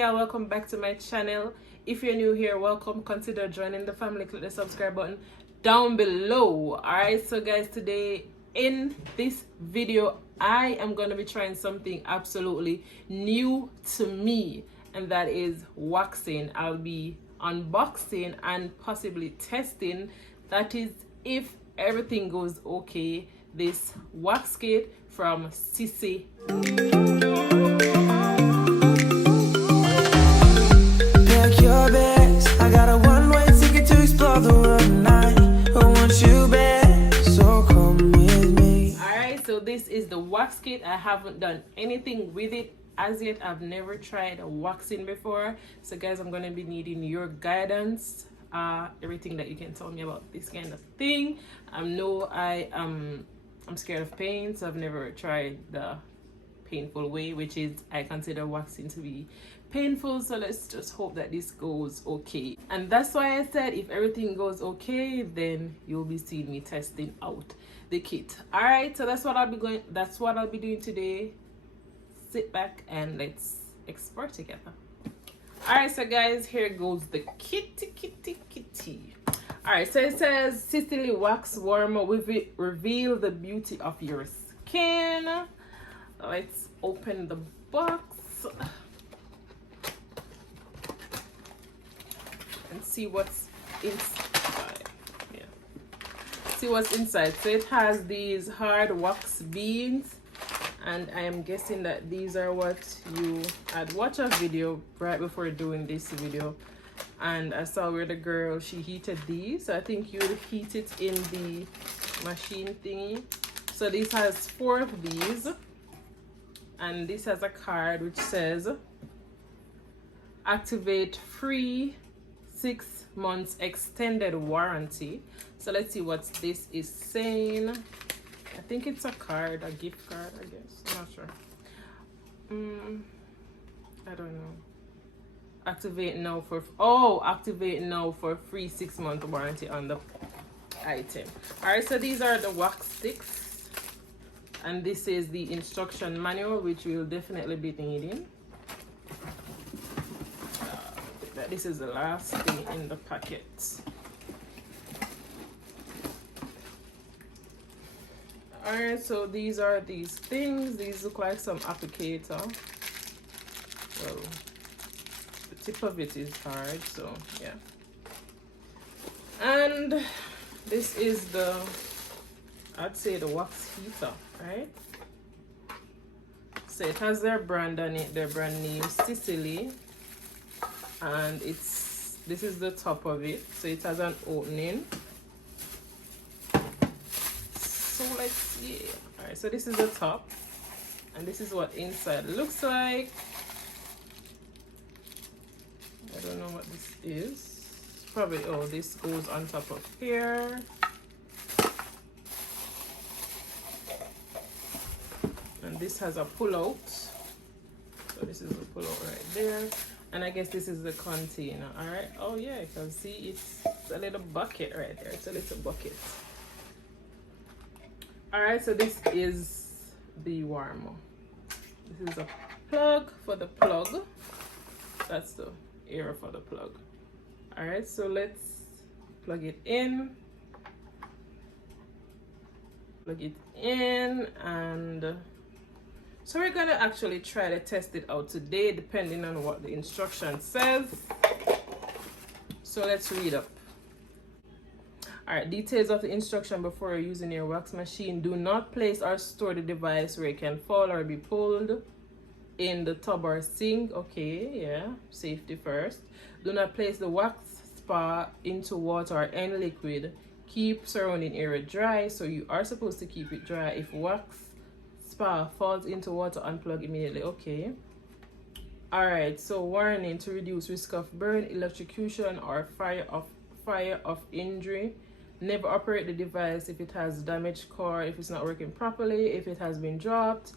y'all, welcome back to my channel. If you're new here, welcome. Consider joining the family. Click the subscribe button down below. Alright, so guys, today in this video I am going to be trying something absolutely new to me, and that is waxing. I'll be unboxing and possibly testing, that is if everything goes okay, this wax kit from Sisilily. I got a one-way ticket to explore the world tonight. I want you back, so come with me. Alright, so this is the wax kit. I haven't done anything with it as yet. I've never tried waxing before, so guys, I'm gonna be needing your guidance, everything that you can tell me about this kind of thing. I'm scared of pain, so I've never tried the painful way, which is I consider waxing to be painful. So let's just hope that this goes okay, and that's why I said if everything goes okay, then you'll be seeing me testing out the kit. All right, so that's what I'll be doing today. Sit back and let's explore together. All right, so guys, here goes the kitty. All right, so it says Sisilily wax warmer with it, reveal the beauty of your skin. Let's open the box and see what's inside. Yeah, see what's inside. So it has these hard wax beads, and I am guessing that these are what I'd watched a video right before doing this video, and I saw where the girl, she heated these, so I think you would heat it in the machine thingy. So this has 4 of these, and this has a card which says activate free 6 months extended warranty. So let's see what this is saying. I think it's a card, a gift card, I guess. I'm not sure. I don't know. Activate now for free 6-month warranty on the item. All right, so these are the wax sticks, and this is the instruction manual, which we'll definitely be needing. This is the last thing in the packet. Alright, so these are these things. These look like some applicator. Well, the tip of it is hard, so yeah. And this is I'd say the wax heater, right? So it has their brand on it, their brand name, Sisilily. And this is the top of it, so it has an opening. So let's see. All right, so this is the top, and this is what inside looks like. I don't know what this is. Probably, this goes on top of here. And this has a pull out, so this is the pull out right there. And I guess this is the container. All right. Oh yeah, you can see it's a little bucket right there. It's a little bucket. All right, so this is the warmer. This is a plug for the plug. That's the area for the plug. All right, so let's plug it in. Plug it in, and so we're gonna actually try to test it out today, depending on what the instruction says. So let's read up. All right, details of the instruction before using your wax machine. Do not place or store the device where it can fall or be pulled in the tub or sink. Okay, yeah, safety first. Do not place the wax spa into water or any liquid. Keep surrounding area dry, so you are supposed to keep it dry. If wax spa falls into water, unplug immediately. Okay. All right, so warning: to reduce risk of burn, electrocution, or fire of injury. Never operate the device if it has damaged core, if it's not working properly, if it has been dropped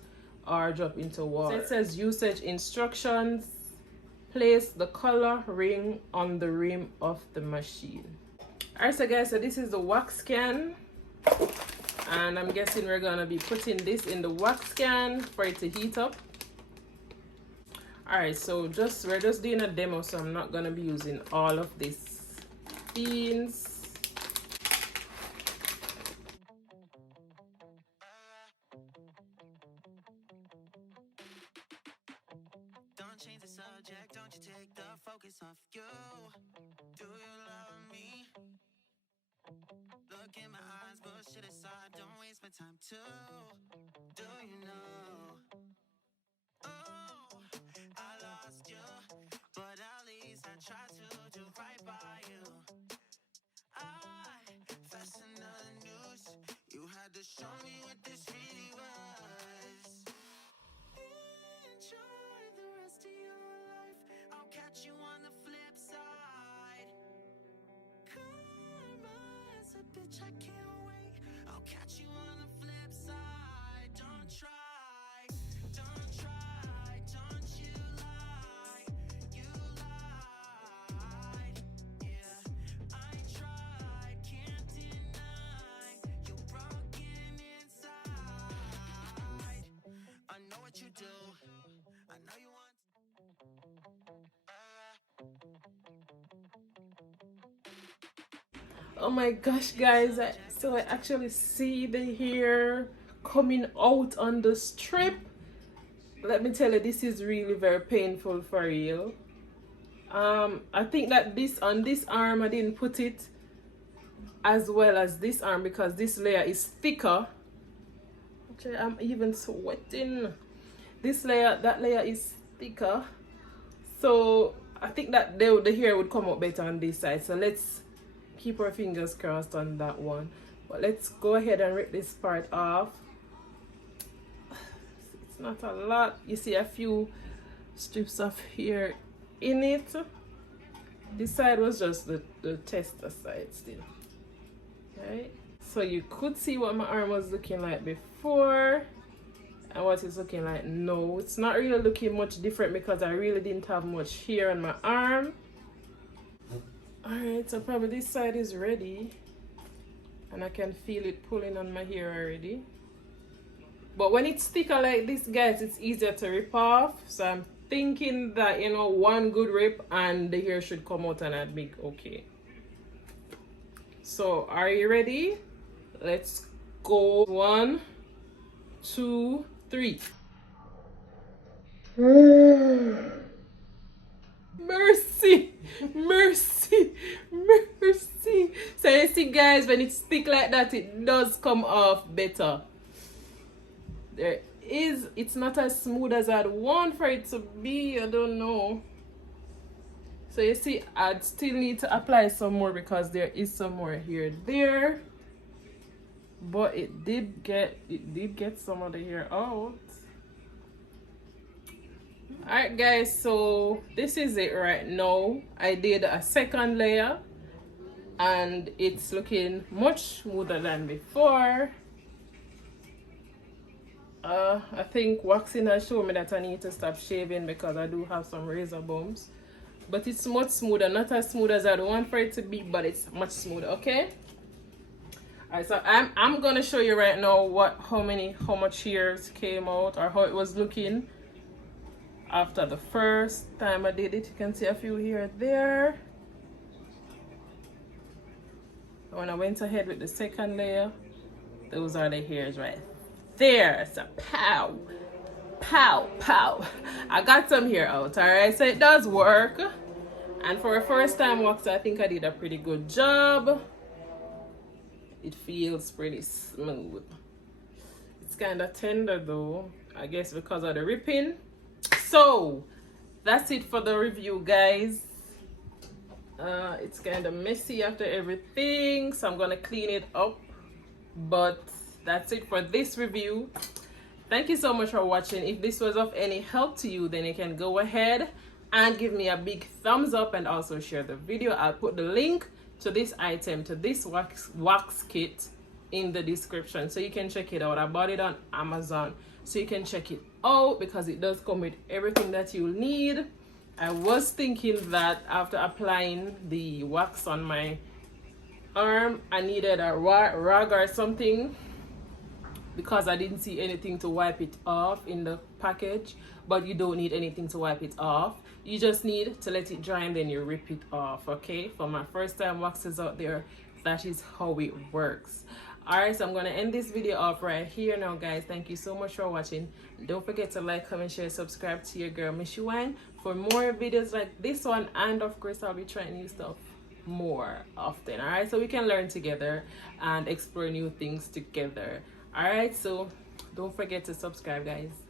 or dropped into water. So it says usage instructions. Place the color ring on the rim of the machine. All right, so guys, so this is the wax can, and I'm guessing we're gonna be putting this in the wax can for it to heat up. All right, so we're just doing a demo, so I'm not gonna be using all of these beans. Don't change the subject, don't you take the focus off you. Do you love me? Look in my eyes, bullshit aside, don't waste my time too. Do you know? Oh, I lost you, but at least I tried to do right by you. I fastened the news, you had to show me what this really was. Enjoy the rest of your life, I'll catch you on the flip side. Karma's a bitch, I can't wait, I'll catch you on the flip side. Don't try, don't try, don't you lie, you lied. Yeah, I tried, can't deny, you're broken inside. I know what you do, I know you want. Oh my gosh, guys, so I actually see the hair coming out on the strip. Let me tell you, this is really very painful for you. I think that this on this arm I didn't put it as well as this arm because this layer is thicker. Actually, I'm even sweating. That layer is thicker, so I think that the hair would come out better on this side. So let's keep our fingers crossed on that one. But let's go ahead and rip this part off. It's not a lot. You see a few strips of hair in it. This side was just the tester side still. Right? So you could see what my arm was looking like before and what it's looking like now. It's not really looking much different because I really didn't have much hair on my arm. Alright, so probably this side is ready and I can feel it pulling on my hair already. But when it's thicker like this, guys, it's easier to rip off. So I'm thinking that, you know, one good rip and the hair should come out and I'd be okay. So are you ready? Let's go. 1, 2, 3. Mercy, mercy, mercy. So you see, guys, when it's thick like that, it does come off better. It's not as smooth as I'd want for it to be. I don't know. So you see, I'd still need to apply some more because there is some more hair there. But it did get some of the hair out. Alright guys, so this is it right now. I did a second layer and it's looking much smoother than before. I think waxing has shown me that I need to stop shaving because I do have some razor bumps. But it's much smoother, not as smooth as I'd want for it to be, but it's much smoother, okay? Alright, so I'm gonna show you right now how much hairs came out or how it was looking after the first time I did it. You can see a few here there. When I went ahead with the second layer, those are the hairs right there. So pow, pow, pow. I got some hair out, alright? So it does work. And for a first time wax, I think I did a pretty good job. It feels pretty smooth. It's kind of tender though, I guess because of the ripping. So that's it for the review, guys. It's kind of messy after everything, so I'm gonna clean it up. But that's it for this review. Thank you so much for watching. If this was of any help to you, then you can go ahead and give me a big thumbs up and also share the video. I'll put the link to this item, to this wax kit, in the description so you can check it out. I bought it on Amazon, so you can check it out because it does come with everything that you need. I was thinking that after applying the wax on my arm, I needed a rag or something because I didn't see anything to wipe it off in the package, but you don't need anything to wipe it off. You just need to let it dry and then you rip it off. Okay, for my first time waxes out there, that is how it works. Alright, so I'm gonna end this video off right here now, guys. Thank you so much for watching. Don't forget to like, comment, share, subscribe to your girl Miss Shein for more videos like this one, and of course I'll be trying new stuff more often. Alright, so we can learn together and explore new things together. Alright, so don't forget to subscribe, guys.